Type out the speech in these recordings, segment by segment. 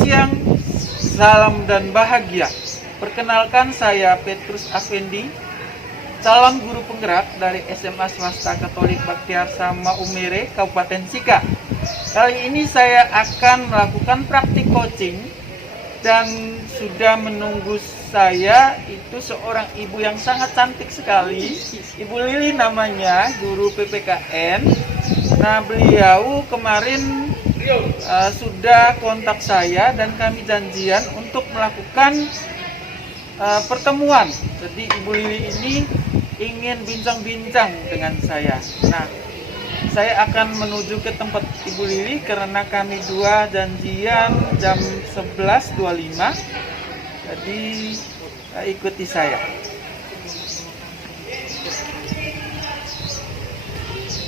siang, salam dan bahagia. Perkenalkan saya Petrus Afendi, calon guru penggerak dari SMA Swasta Katolik Baktiarsa Maumere, Kabupaten Sika. Kali ini saya akan melakukan praktik coaching dan sudah menunggu saya itu seorang ibu yang sangat cantik sekali, Ibu Lili namanya, guru PPKN. Nah, beliau kemarin sudah kontak saya dan kami janjian untuk melakukan pertemuan. Jadi Ibu Lili ini ingin bincang-bincang dengan saya. Nah, saya akan menuju ke tempat Ibu Lili karena kami dua janjian jam 11.25. Jadi ikuti saya.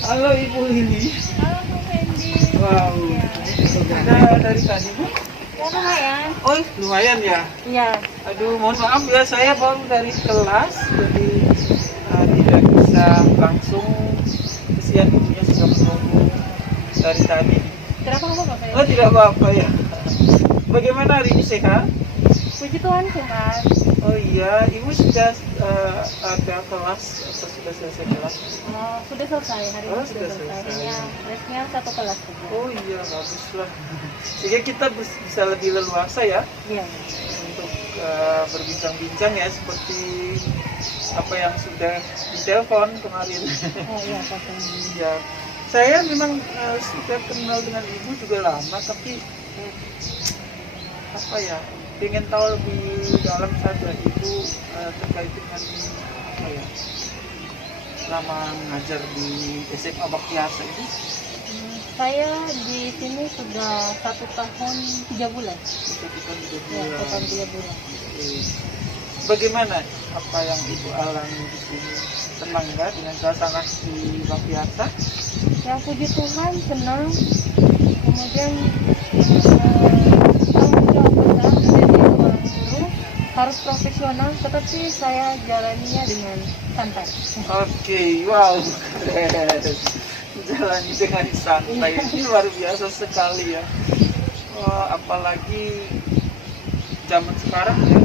Halo Ibu Lili. Halo Bu Fendi. Wow. Sudah dari tadi Bu? Ya lumayan. Oh, lumayan ya. Iya. Aduh, mohon maaf ya, saya baru dari kelas, jadi tidak bisa langsung. Kesian ibunya sudah menunggu dari tadi. Tidak apa-apa Pak Fendi. Oh, tidak apa-apa ya. Bagaimana hari ini, sehat? Puji Tuhan sehat. Oh iya, ibu sudah ada kelas atau sudah selesai kelas? Sudah selesai hari ini Oh, sudah sudah selesai. selesai. Hanya resnya satu kelas saja. Oh iya, baguslah. Sehingga kita bisa lebih leluasa ya Iya. untuk berbincang-bincang ya, seperti apa yang sudah ditelepon kemarin. Oh iya Pak Fendi. Ya, saya memang sudah kenal dengan ibu juga lama, tapi apa ya, pengen tahu lebih dalam saja ibu terkait dengan apa ya, selama mengajar di SMA Baktiarsa ini. Saya di sini sudah 1 tahun 3 bulan. Itu kita juga Ya, 1 tahun 3 bulan. Bagaimana apa yang ibu alami di sini? Senang nggak dengan suasana di Baktiarsa? Ya puji Tuhan senang. Kemudian tanggung jawab besar menjadi seorang guru harus profesional, tetapi saya jalaninya dengan santai. Oke, wow, keren. Jalani dengan santai, ini luar biasa sekali ya. Apalagi zaman sekarang ya,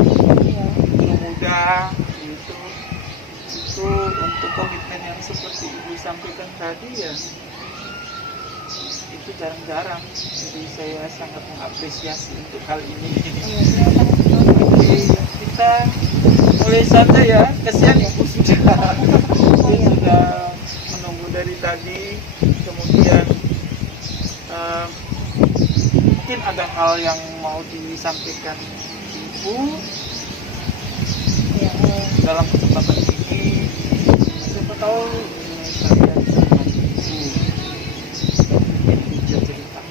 Iya. guru muda gitu, itu untuk komitmen yang seperti ibu sampaikan tadi ya, itu jarang-jarang. Jadi saya sangat mengapresiasi untuk hal ini. Iya, silakan. Oke, kita mulai saja ya. Kesian ibu sudah menunggu dari tadi. Kemudian mungkin ada hal yang mau disampaikan ibu Ya, dalam kesempatan ini. Siapa tahu saya bisa membantu ibu. Mungkin bisa cerita.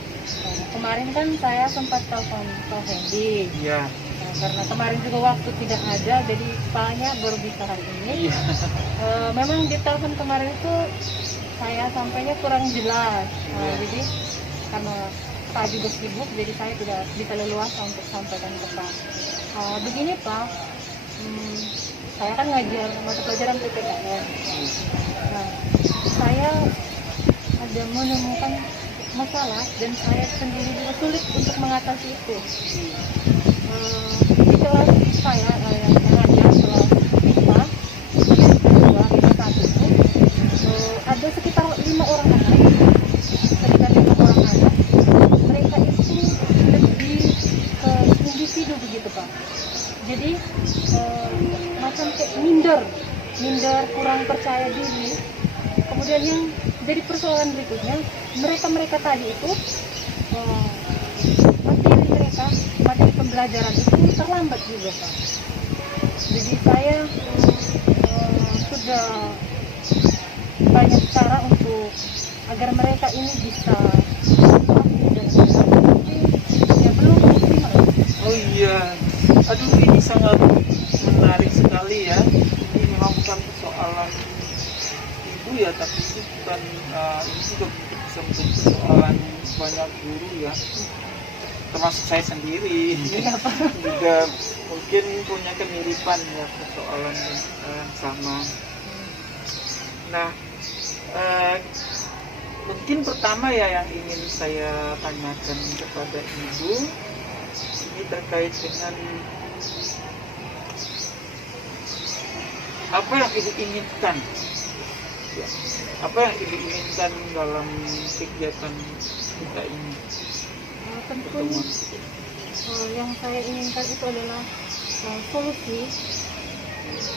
kemarin kan saya sempat telepon Pak Fendi. Iya. Nah, karena kemarin juga waktu tidak ada, jadi kepalanya baru bisa hari ini. Iya. Memang di telepon kemarin itu saya sampainya kurang jelas. Iya. Jadi karena Pak juga sibuk, jadi saya tidak bisa leluasa untuk sampaikan ke Pak. Begini Pak, saya kan ngajar mata pelajaran PPKN. Nah, saya ada menemukan masalah dan saya sendiri juga sulit untuk mengatasi itu. Di kelas saya yang mengajar kelas MIPA, kedua MIPA 1 itu ada sekitar 5 orang anak. Sekitar 5 orang anak. Mereka itu lebih ke individu begitu Pak. Jadi macam kayak minder, kurang percaya diri. Kemudian yang jadi persoalan berikutnya, mereka tadi itu materi pembelajaran itu terlambat juga Pak. Jadi saya sudah banyak cara untuk agar mereka ini bisa tapi ya belum maksimal. Oh iya, aduh ini sangat menarik sekali ya. Ini memang bukan persoalan ibu ya, tapi itu bukan ini juga bisa menjadi persoalan banyak guru ya, termasuk saya sendiri. Iya, Pak. Juga mungkin punya kemiripan ya persoalan yang sama. Nah, mungkin pertama ya yang ingin saya tanyakan kepada ibu, ini terkait dengan apa yang ibu inginkan, ya. Apa yang ibu inginkan dalam kegiatan kita ini? Tentunya yang saya inginkan itu adalah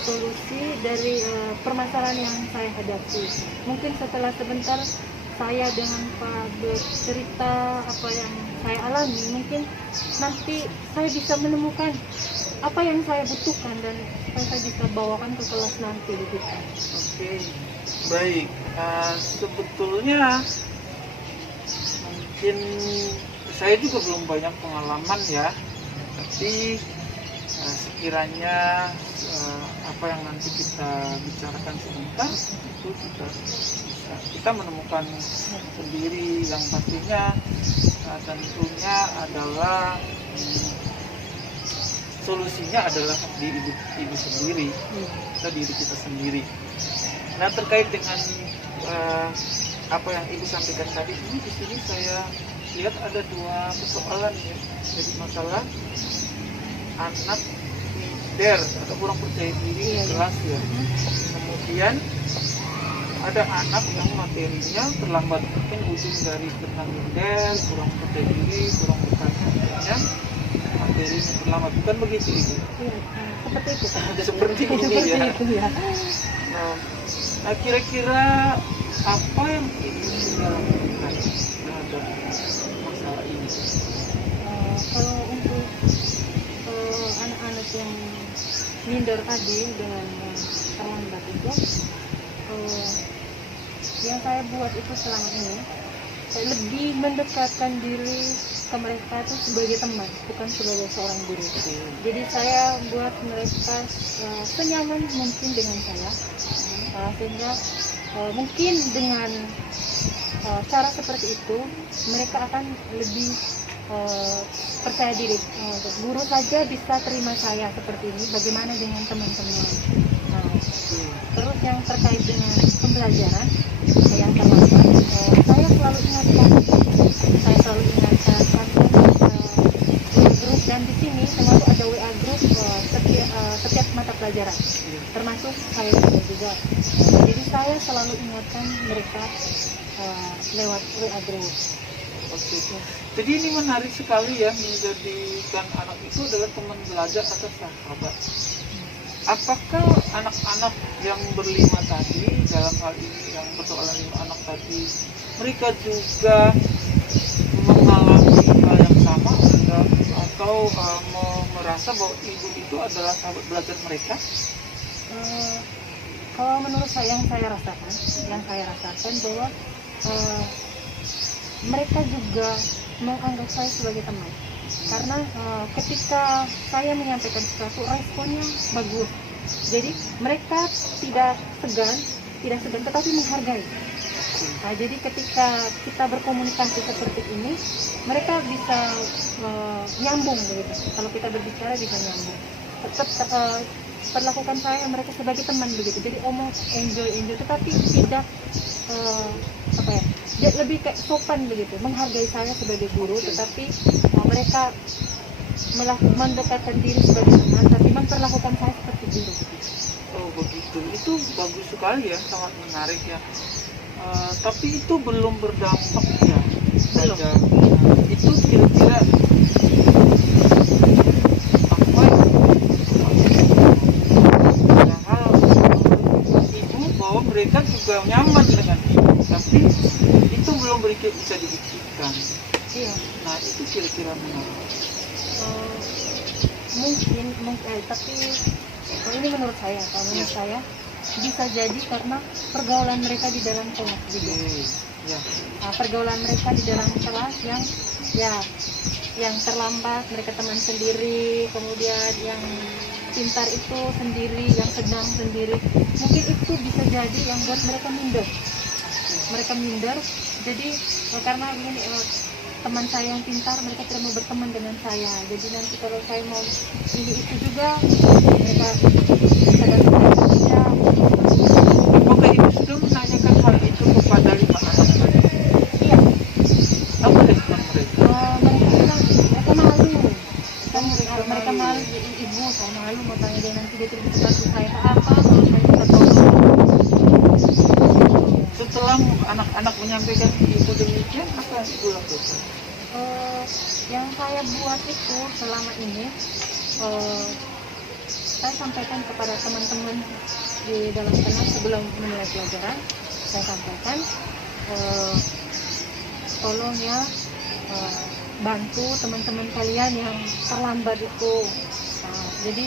solusi dari permasalahan yang saya hadapi. Mungkin setelah sebentar saya dengan Pak bercerita apa yang saya alami, mungkin nanti saya bisa menemukan apa yang saya butuhkan dan saya bisa bawakan ke kelas nanti begitu. Oke, baik. Sebetulnya mungkin saya juga belum banyak pengalaman ya, tapi sekiranya apa yang nanti kita bicarakan sebentar itu kita bisa kita menemukan sendiri. Yang pastinya tentunya adalah solusinya adalah di ibu sendiri, atau diri kita sendiri. Nah, terkait dengan apa yang ibu sampaikan tadi ini, di sini saya lihat ada dua persoalan ya. Jadi masalah anak minder atau kurang percaya diri di kelas ya. Kemudian ada anak yang materinya terlambat, mungkin ujung dari tentang minder, kurang percaya diri, kurang bertanya, materinya terlambat, bukan begitu ibu? Iya, seperti itu. Seperti ini ya. Itu, ya. Nah, kira-kira apa yang ibu sudah lakukan terhadap masalah ini? Kalau untuk anak-anak yang minder tadi dengan terlambat itu, yang saya buat itu selama ini, saya lebih mendekatkan diri ke mereka itu sebagai teman, bukan sebagai seorang guru. Jadi saya buat mereka senyaman mungkin dengan saya, sehingga mungkin dengan cara seperti itu mereka akan lebih percaya diri. Guru saja bisa terima saya seperti ini, bagaimana dengan teman-teman? Terus yang terkait dengan pembelajaran yang terlambat, saya selalu ingatkan WA group, dan di sini selalu ada WA group setiap mata pelajaran, termasuk saya juga. Jadi saya selalu ingatkan mereka lewat WA group. Oke. Jadi ini menarik sekali ya, menjadikan anak itu adalah teman belajar atau sahabat. Apakah anak-anak yang berlima tadi, dalam hal ini yang persoalan 5 anak tadi, mereka juga mengalami hal yang sama atau merasa bahwa ibu itu adalah sahabat belajar mereka? Kalau menurut saya yang saya rasakan bahwa mereka juga menganggap saya sebagai teman. Karena ketika saya menyampaikan sesuatu, responnya bagus. Jadi mereka tidak segan tetapi menghargai. Nah, jadi ketika kita berkomunikasi seperti ini, mereka bisa nyambung begitu. Kalau kita berbicara bisa nyambung. Tetap perlakukan saya mereka sebagai teman begitu. Jadi enjoy, tetapi tidak dia lebih kayak sopan begitu, menghargai saya sebagai guru, tetapi mereka mendekatkan diri sebagai teman, tapi memperlakukan saya seperti guru. Oh begitu, itu bagus sekali ya, sangat menarik ya. Tapi itu belum berdampak ya. Belum. Itu kira-kira apa yang hal ibu bahwa mereka juga nyaman dengan ibu, tapi itu belum bisa dibuktikan. Iya. Nah itu kira-kira menarik. Mungkin tapi ini menurut saya, saya bisa jadi karena pergaulan mereka di dalam kelas juga. Pergaulan mereka di dalam kelas yang terlambat mereka teman sendiri, kemudian yang pintar itu sendiri, yang sedang sendiri. Mungkin itu bisa jadi yang buat mereka minder. Jadi karena ini teman saya yang pintar, mereka tidak mau berteman dengan saya. Jadi nanti kalau saya mau ini itu juga, mereka bisa datang saja. Apakah ibu sudah menanyakan hal itu kepada 5 anak tadi? Iya. Apa respon mereka? Mereka bilang, mereka malu. anak-anak menyampaikan ke ibu demikian, apa yang ibu lakukan? Yang saya buat itu selama ini, saya sampaikan kepada teman-teman di dalam kelas sebelum memulai pelajaran. Saya sampaikan, tolong ya, bantu teman-teman kalian yang terlambat itu. Nah, jadi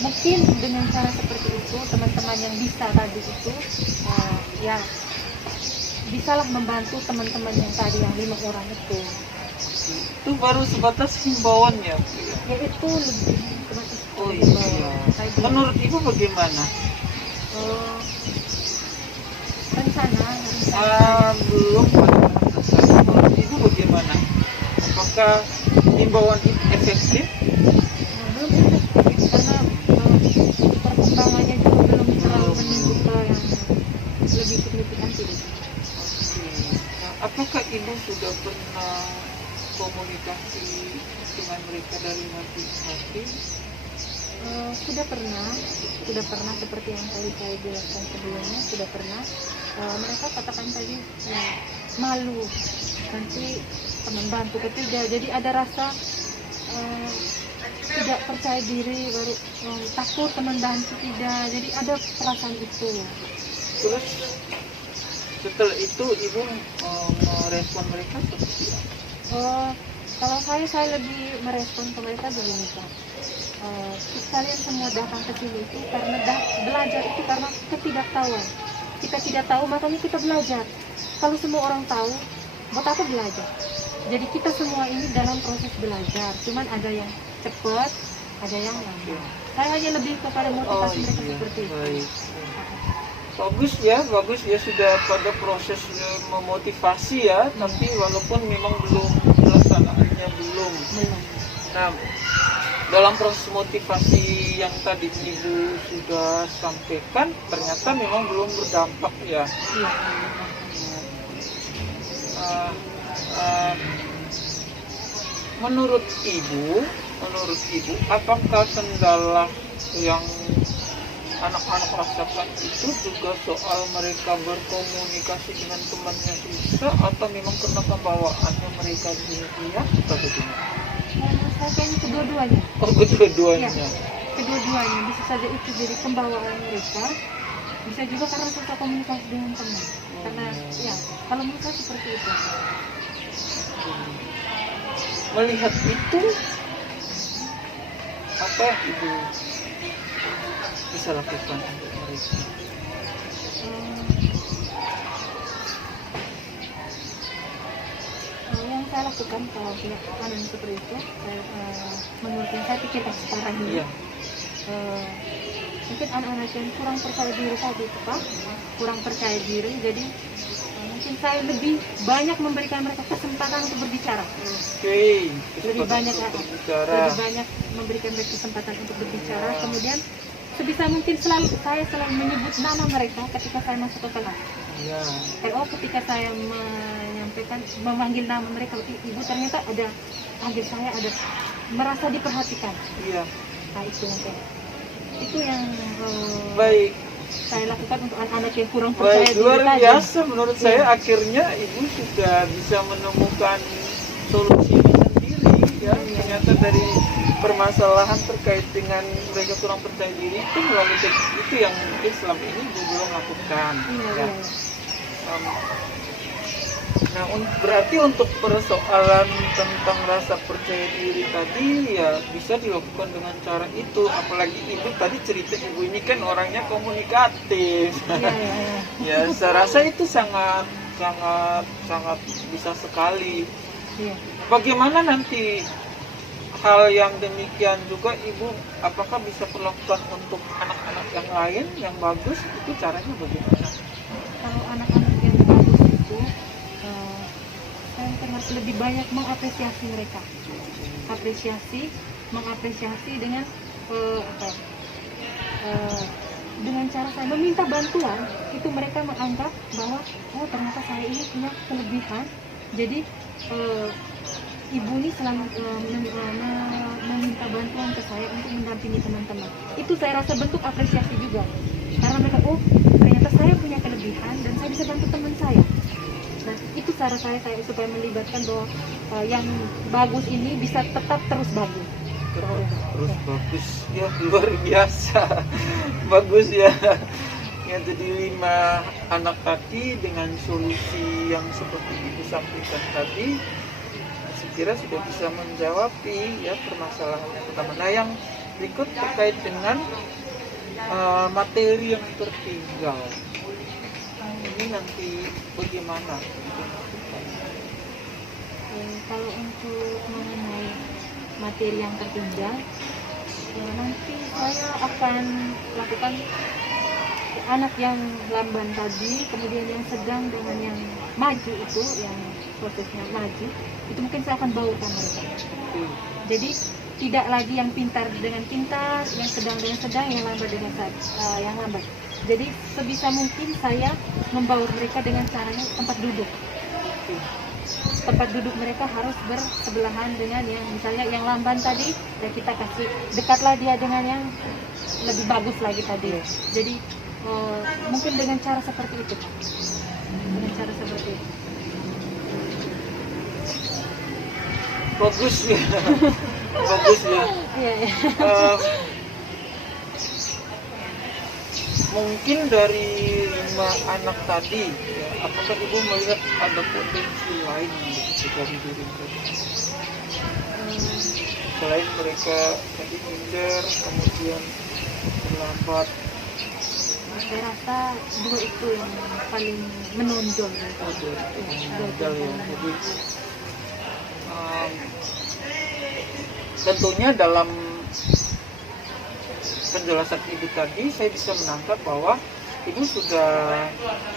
mungkin dengan cara seperti itu teman-teman yang bisa tadi itu ya bisalah membantu teman-teman yang tadi yang 5 orang itu. Itu baru sebatas himbauannya, Bu, ya? Ya itu lebih sebatas Oh himbauan. iya. Saya bilang, Menurut ibu bagaimana? rencana Belum pada menurut ibu bagaimana? Apakah himbauan itu efektif? belum efektif karena perkembangannya juga belum terlalu menunjuk ke yang lebih signifikan tidak. Nah, apakah ibu sudah pernah komunikasi dengan mereka dari hati? Sudah pernah seperti yang tadi saya jelaskan sebelumnya, sudah pernah. Mereka katakan tadi ya, malu nanti membantu ketiga, jadi ada rasa tidak percaya diri, baru takut teman bantu tidak, jadi ada perasaan itu. Terus setelah itu ibu merespon mereka seperti apa? Kalau saya lebih merespon ke mereka begini Pak. Kalian semua datang ke sini itu karena belajar itu karena ketidaktahuan. Kita tidak tahu, makanya kita belajar. Kalau semua orang tahu, buat apa belajar? Jadi kita semua ini dalam proses belajar. Cuman ada yang cepat, ada yang lambat. Saya hanya lebih kepada motivasi mereka seperti itu. Baik. Bagus ya sudah pada proses memotivasi ya, tapi walaupun memang belum pelaksanaannya belum. Nah, dalam proses motivasi yang tadi ibu sudah sampaikan, ternyata memang belum berdampak ya. Iya. Menurut ibu, apakah kendala yang anak-anak rasakan itu juga soal mereka berkomunikasi dengan temannya susah, atau memang karena pembawaannya mereka demikian, atau bagaimana? Saya kayaknya kedua-duanya. Oh, kedua-duanya. Ya, kedua-duanya bisa saja itu jadi pembawaan mereka, bisa juga karena susah komunikasi dengan teman. Karena ya kalau menurut saya seperti itu. Melihat itu, apa yang ibu bisa lakukan untuk mereka? Yang saya lakukan kalau punya anak seperti itu, menurut saya pikirkan sekarang ini. Iya. Mungkin anak-anak yang kurang percaya diri tadi itu Pak, kurang percaya diri, jadi mungkin saya lebih banyak memberikan mereka kesempatan untuk berbicara. Oke, Lebih banyak berbicara. memberikan mereka kesempatan untuk berbicara. Kemudian sebisa mungkin saya selalu menyebut nama mereka ketika saya masuk ke kelas. Iya. Ketika saya memanggil nama mereka, ibu ternyata ada panggil saya, ada merasa diperhatikan. Iya. Nah itu yang Baik. saya lakukan untuk anak-anak yang kurang percaya Baik, diri luar tadi. biasa menurut saya. Akhirnya ibu sudah bisa menemukan solusinya sendiri ya. Ternyata dari permasalahan terkait dengan mereka kurang percaya diri itu melalui itu yang mungkin selama ini ibu belum lakukan. Iya. Nah, berarti untuk persoalan tentang rasa percaya diri tadi ya bisa dilakukan dengan cara itu. Apalagi ibu tadi cerita ibu ini kan orangnya komunikatif. Iya. Ya, saya rasa itu sangat bisa sekali. Iya. Bagaimana nanti hal yang demikian juga ibu apakah bisa perlakukan untuk anak-anak yang lain yang bagus? Itu caranya bagaimana? Kalau anak-anak yang bagus itu saya sangat lebih banyak mengapresiasi mereka, mengapresiasi dengan dengan cara saya meminta bantuan. Itu mereka menganggap bahwa ternyata saya ini punya kelebihan, jadi ibu ini selalu meminta bantuan ke saya untuk mendampingi teman-teman. Itu saya rasa bentuk apresiasi juga, karena mereka ternyata saya punya kelebihan dan saya bisa bantu untuk teman saya. Nah, itu cara saya supaya melibatkan bahwa yang bagus ini bisa tetap terus bagus. Terus bagus ya, luar biasa. Bagus ya. Ya, jadi 5 anak tadi dengan solusi yang seperti Ibu sampaikan tadi, saya kira sudah bisa menjawab ya permasalahan yang pertama. Nah, yang berikut terkait dengan materi yang tertinggal. Ini nanti bagaimana? Kalau untuk mengenai materi yang tertinggal, nanti saya akan lakukan anak yang lamban tadi, kemudian yang sedang dengan yang maju itu, yang prosesnya maju, itu mungkin saya akan baurkan mereka. Jadi tidak lagi yang pintar dengan pintar, yang sedang dengan sedang, yang lambat dengan yang lambat. Jadi sebisa mungkin saya membaur mereka dengan caranya tempat duduk. Tempat duduk mereka harus bersebelahan dengan yang misalnya yang lamban tadi, ya kita kasih dekatlah dia dengan yang lebih bagus lagi tadi. Jadi mungkin dengan cara seperti itu, dengan cara seperti itu. Bagus ya. Bagus ya. Iya, iya. Mungkin dari 5 anak tadi, ya, apakah Ibu melihat ada potensi lain dari diri mereka? Selain mereka tadi minder, kemudian terlambat. Saya rasa 2 itu yang paling menonjol. Menonjol ya. Jadi tentunya dalam penjelasan Ibu tadi saya bisa menangkap bahwa Ibu sudah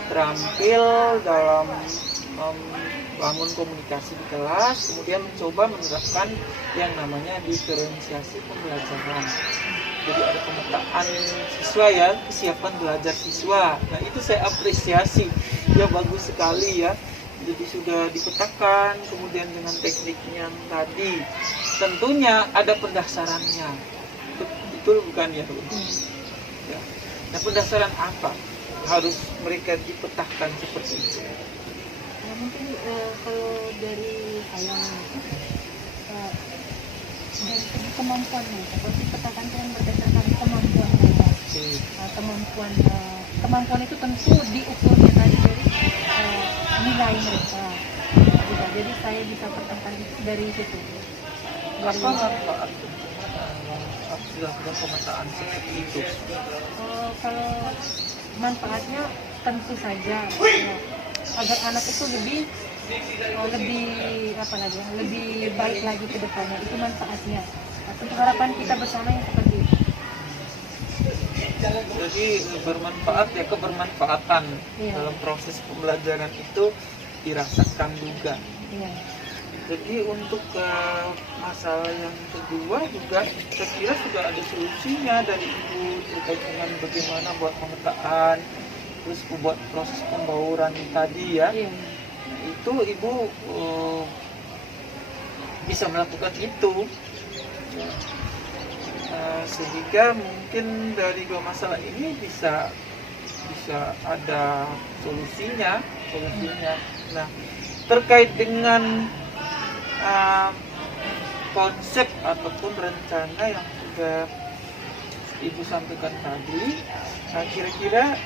terampil dalam membangun komunikasi di kelas, kemudian mencoba menerapkan yang namanya diferensiasi pembelajaran. Jadi ada pemetaan siswa ya, kesiapan belajar siswa. Nah, itu saya apresiasi, ya bagus sekali ya. Jadi sudah dipetakan, kemudian dengan teknik yang tadi, tentunya ada pendasarannya. Betul bukan ya, Bu? Ya. Nah, pendasaran apa harus mereka dipetakan seperti itu? Ya, mungkin kalau dari saya dari segi kemampuan mereka, kalau dipetakan kan berdasarkan kemampuan mereka. Kemampuan itu tentu diukurnya tadi dari nilai mereka. Jadi saya bisa petakan itu dari situ. Apa manfaat dilakukan pemetaan seperti itu? Kalau manfaatnya tentu saja agar anak itu lebih baik lagi ke depannya, itu manfaatnya. Tentu harapan kita bersama yang seperti itu. Jadi bermanfaat ya, kebermanfaatan dalam proses pembelajaran itu dirasakan juga. Iya. Jadi untuk masalah yang kedua juga saya kira sudah ada solusinya dari Ibu terkait dengan bagaimana buat pemetaan, terus buat proses pembauran tadi ya. Iya. Itu Ibu bisa melakukan itu. Sehingga mungkin dari 2 masalah ini bisa ada solusinya. Nah, terkait dengan konsep ataupun rencana yang sudah Ibu sampaikan tadi, nah kira-kira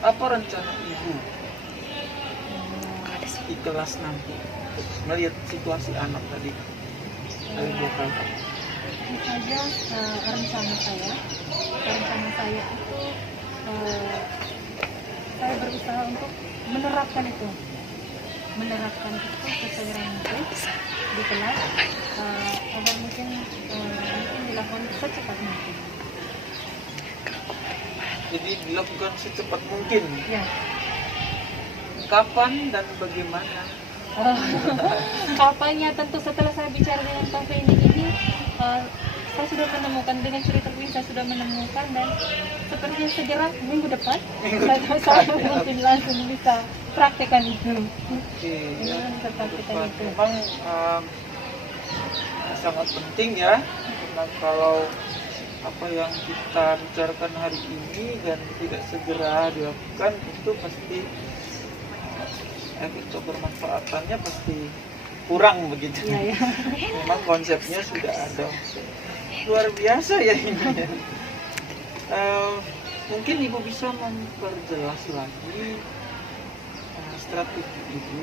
apa rencana Ibu di kelas nanti melihat situasi anak tadi dari 2 kali? Ini saja rencana saya itu saya berusaha untuk menerapkan itu sesegera mungkin di kelas agar mungkin dilakukan secepat mungkin. Jadi dilakukan secepat mungkin. Ya. Kapan dan bagaimana? Kapannya tentu setelah saya bicara dengan Pak Fendi ini, saya sudah menemukan dengan cerita ini, saya sudah menemukan dan sepertinya segera minggu depan saya mungkin langsung bisa praktekkan itu. Memang sangat penting ya, memang kalau apa yang kita bicarakan hari ini dan tidak segera dilakukan, itu pasti efek kebermanfaatannya pasti kurang begitu. Iya, ya. Memang konsepnya sudah ada. Luar biasa ya ini. Mungkin Ibu bisa memperjelas lagi strategi Ibu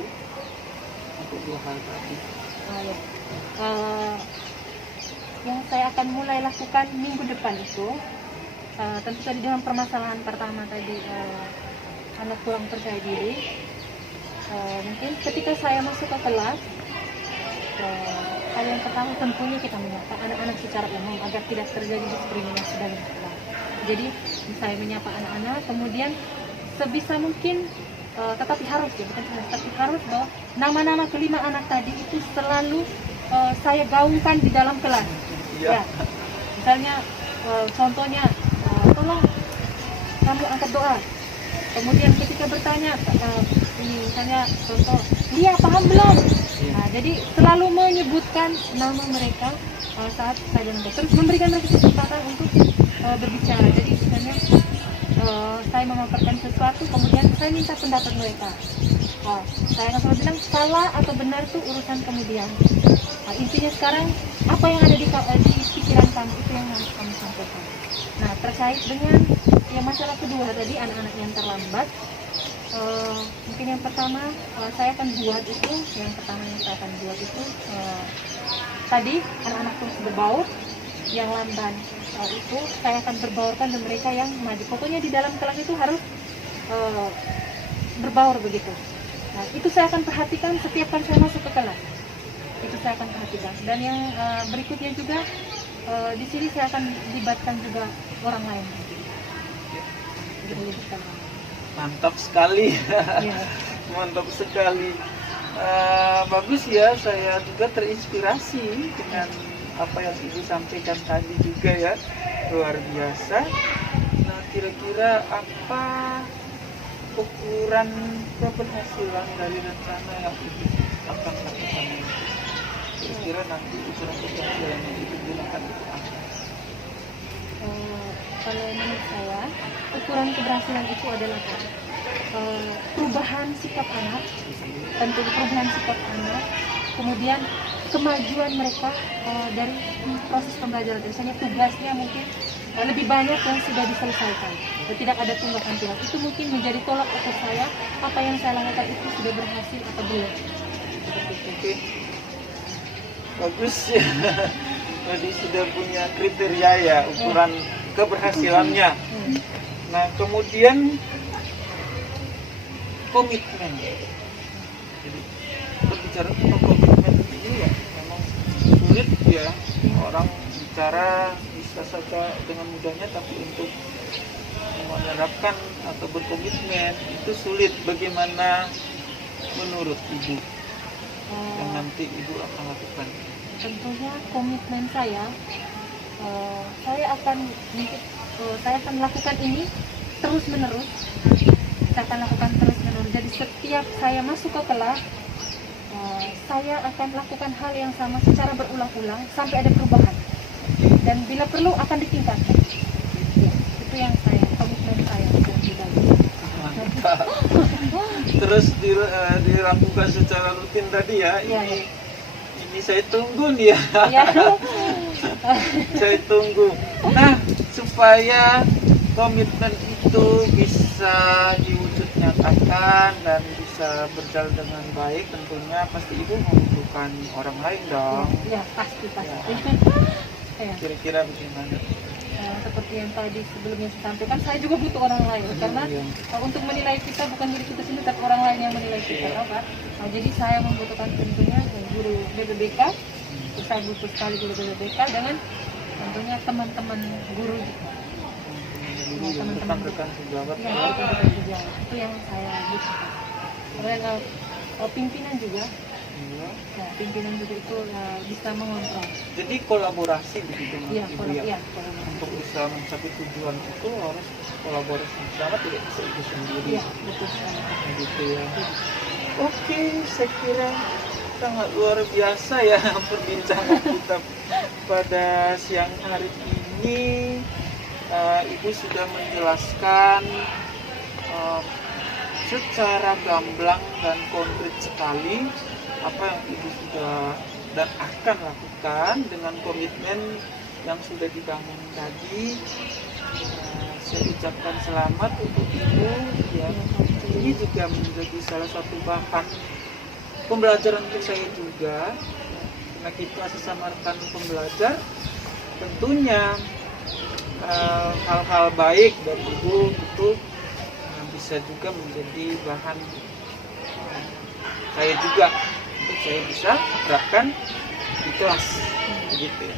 untuk 2 hal tadi. Ya. Yang saya akan mulai lakukan minggu depan itu, tentu tadi dengan permasalahan pertama tadi, anak kurang percaya diri. Mungkin ketika saya masuk ke kelas, hal yang pertama tentunya kita menyapa anak-anak secara umum agar tidak terjadi diskriminasi dalam kelas. Jadi saya menyapa anak-anak, kemudian sebisa mungkin, tetapi harus ya, bukan cuma tapi harus, bahwa nama-nama kelima anak tadi itu selalu saya gaungkan di dalam kelas. Iya. Ya, misalnya contohnya, tolong kamu angkat doa. Kemudian ketika bertanya, ini misalnya contoh, dia paham belum? Nah, jadi selalu menyebutkan nama mereka saat saya dalam kelas, terus memberikan mereka kesempatan untuk berbicara. Jadi misalnya saya memaparkan sesuatu, kemudian saya minta pendapat mereka. Saya akan selalu bilang salah atau benar itu urusan kemudian. Intinya sekarang apa yang ada di pikiran kamu itu yang harus kamu sampaikan. Nah, terkait dengan yang masalah kedua tadi, anak-anak yang terlambat, mungkin yang pertama saya akan buat itu, tadi anak-anak terus berbaur, yang lamban itu saya akan berbaurkan dengan mereka yang maju. Pokoknya di dalam kelas itu harus berbaur begitu. Nah, itu saya akan perhatikan setiap kali saya masuk ke kelas. Itu saya akan perhatikan. Dan yang berikutnya juga, di sini saya akan libatkan juga orang lain. Mantap sekali. Ya. Mantap sekali. Bagus ya, saya juga terinspirasi dengan apa yang Ibu sampaikan tadi juga ya. Luar biasa. Nah, kira-kira apa ukuran keberhasilan dari rencana yang Ibu akan lakukan ini? Kira-kira nanti ukuran keberhasilan yang Ibu gunakan itu apa? Kalau menurut saya, ukuran keberhasilan itu adalah perubahan sikap anak, tentu perubahan sikap anak, kemudian kemajuan mereka dari proses pembelajaran. Misalnya tugasnya mungkin lebih banyak yang sudah diselesaikan, tidak ada tunggakan tugas. Itu mungkin menjadi tolak ukur saya, apa yang saya lakukan itu sudah berhasil atau belum. Oke. Bagus ya. Jadi sudah punya kriteria ya, ukuran keberhasilannya. Nah, kemudian komitmen. Jadi berbicara tentang komitmen ini ya memang sulit ya. Orang bicara bisa saja dengan mudahnya, tapi untuk menerapkan atau berkomitmen itu sulit. Bagaimana menurut Ibu yang nanti Ibu akan lakukan? Tentunya komitmen saya akan lakukan ini terus menerus. Saya akan lakukan terus menerus. Jadi setiap saya masuk ke kelas, saya akan lakukan hal yang sama secara berulang-ulang sampai ada perubahan. Dan bila perlu akan ditingkatkan. Ya, itu yang komitmen saya pribadi. Mantap. Terus dilakukan secara rutin tadi ya. Ya, Ini saya tunggu nih ya. ya. Saya tunggu. Nah, supaya komitmen itu bisa diwujud nyatakan dan bisa berjalan dengan baik, tentunya pasti Ibu membutuhkan orang lain dong. Ya, pasti. Ya. Kira-kira bagaimana? Seperti yang tadi sebelumnya saya sampaikan, saya juga butuh orang lain karena untuk menilai kita bukan diri kita sendiri, tapi orang lain yang menilai kita, Pak. Jadi saya membutuhkan tentunya guru BBBK, saya butuh sekali guru BBBK dengan tentunya teman-teman guru, teman-teman rekan sejawat. Itu yang saya butuhkan. Kemudian pimpinan juga. Ya, pimpinan juga itu bisa mengontrol. Jadi kolaborasi begitu Iya, Ibu ya. kolaborasi. Untuk bisa mencapai tujuan itu harus kolaborasi bersama, tidak bisa itu sendiri. Iya, betul sekali. Gitu ya. Oke, saya kira sangat luar biasa ya perbincangan kita pada siang hari ini. ini Ibu sudah menjelaskan secara gamblang dan konkret sekali apa yang Ibu sudah dan akan lakukan dengan komitmen yang sudah dibangun tadi. Saya ucapkan selamat untuk Ibu ya. Ini juga menjadi salah satu bahan pembelajaran untuk saya juga, karena kita sesama rekan pembelajar tentunya hal-hal baik dari Ibu itu bisa juga menjadi bahan saya juga untuk saya bisa terapkan di kelas begitu ya.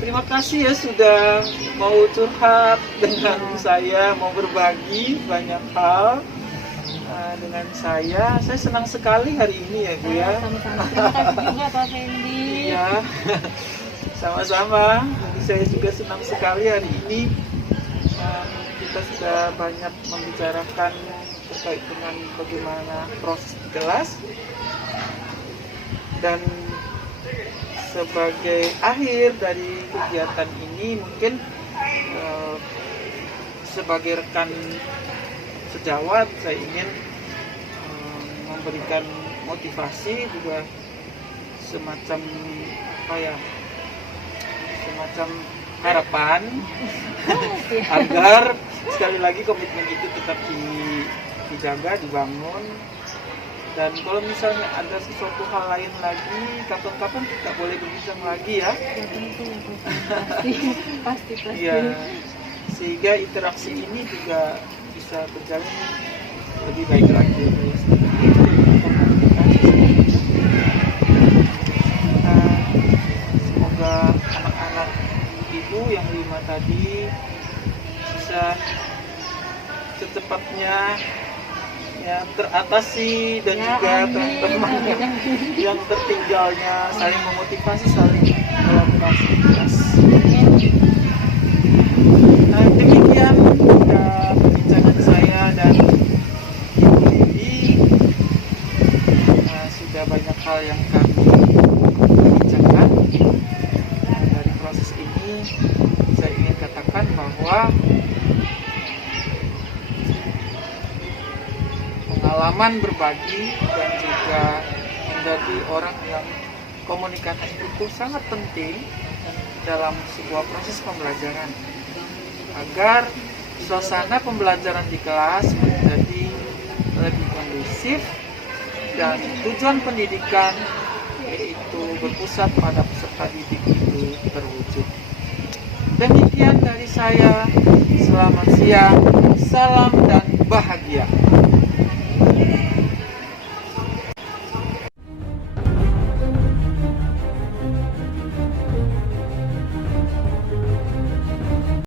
Terima kasih ya sudah mau curhat dengan saya, mau berbagi banyak hal dengan saya. Saya senang sekali hari ini ya Bu ya. Sama-sama. Terima kasih juga Pak Fendi. Iya, sama-sama. Jadi saya juga senang sekali hari ini kita sudah banyak membicarakan terkait dengan bagaimana proses di kelas. Dan sebagai akhir dari kegiatan ini mungkin sebagai rekan sejawat saya ingin memberikan motivasi juga semacam apa ya, semacam harapan agar sekali lagi komitmen itu tetap dijaga, dibangun. Dan kalau misalnya ada sesuatu hal lain lagi, kapan-kapan kita boleh berbincang lagi ya. Pasti. Ya, sehingga interaksi ini juga bisa berjalan lebih baik lagi. Semoga anak-anak Ibu yang 5 tadi bisa secepatnya ya teratasi dan juga teman-teman yang tertinggalnya saling memotivasi, saling kolaborasi kelas. Nah, demikian perbincangan saya dan Ibu Lili. Sudah banyak hal yang kami bincangkan. Dari proses ini saya ingin katakan bahwa pengalaman berbagi dan juga menjadi orang yang komunikatif itu sangat penting dalam sebuah proses pembelajaran agar suasana pembelajaran di kelas menjadi lebih kondusif dan tujuan pendidikan yaitu berpusat pada peserta didik itu terwujud. Demikian dari saya, selamat siang, salam dan bahagia.